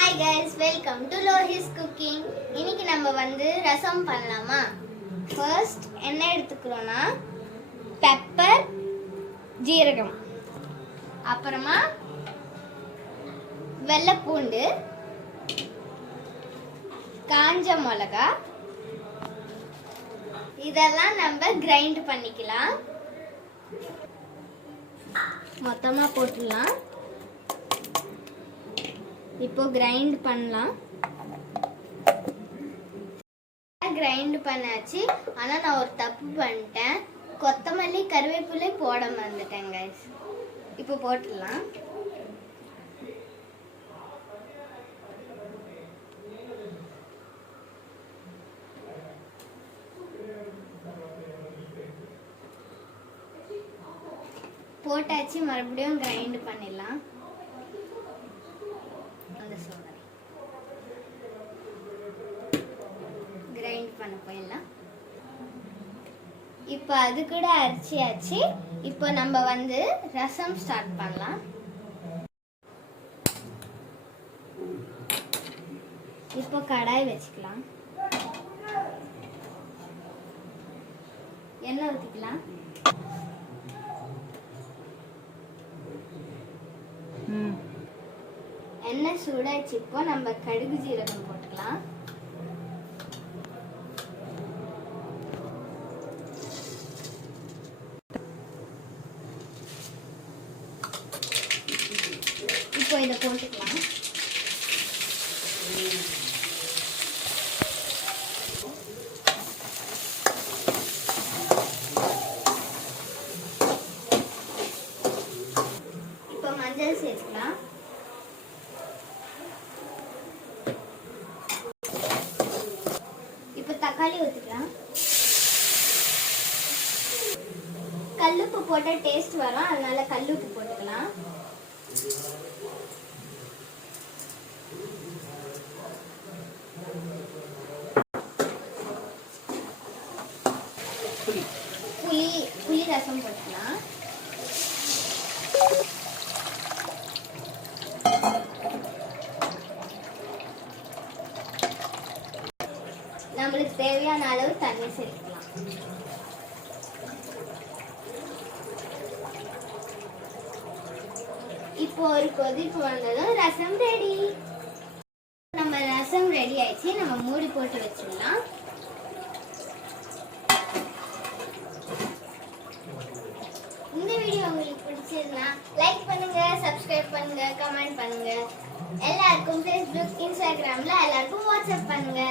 Hi guys, welcome to Lohis Cooking. இன்னைக்கு நம்ம ரசம் பண்ணலாமா? First என்ன எடுத்துக்கறோம்னா பெப்பர், ஜீரகம். அப்புறமா வெள்ளை பூண்டு, காஞ்ச மிளகாய். இதெல்லாம் நம்ம கிரைண்ட் பண்ணிக்கலாம். மொத்தமா போட்டுடலாம். இப்போ கிரைண்ட் பண்ணலாம். கிரைண்ட் பண்ணாச்சு. ஆனா நான் ஒரு தப்பு பண்ணிட்டேன். கொத்தமல்லி கருவேப்பிலை போட மறந்துட்டேன் गाइस. இப்போ போட்டுடலாம். போட்டாச்சு. மறுபடியும் கிரைண்ட் பண்ணிடலாம். கிரைண்ட் பண்ண போயிடலாம். இப்போ அது கூட அரைச்சியாச்சு. இப்போ நம்ம ரசம் ஸ்டார்ட் பண்ணலாம். இப்போ கடாய் வச்சுக்கலாம். எண்ணெய் ஊற்றிக்கலாம். எண்ணெய் சூடாச்சு. இப்போ நம்ம கடுகு ஜீரகம் போட்டுக்கலாம். இப்போ இதை போட்டுக்கலாம். இப்போ மஞ்சள் சேர்த்துக்கலாம். இப்போ தக்காளி ஊற்றிக்கலாம். கல்லுப்பு போட்டால் டேஸ்ட் வரும், அதனால கல்லுப்பு போட்டுக்கலாம். புளி ரசம் போட்டுக்கலாம். நம்மளுக்கு தேவையான அளவு தண்ணி சேர்க்கலாம். இப்போ ஒரு கொதிப்பு வந்ததும் ரசம் ரெடி. நம்ம ரசம் ரெடி ஆயிடுச்சு. நம்ம மூடி போட்டு வச்சிடலாம். இந்த வீடியோ உங்களுக்கு பிடிச்சிருந்தா லைக் பண்ணுங்க, சப்ஸ்கிரைப் பண்ணுங்க, கமெண்ட் பண்ணுங்க. எல்லாருக்கும் Facebook, Instagramல எல்லாருக்கும் வாட்ஸ்அப் பண்ணுங்க.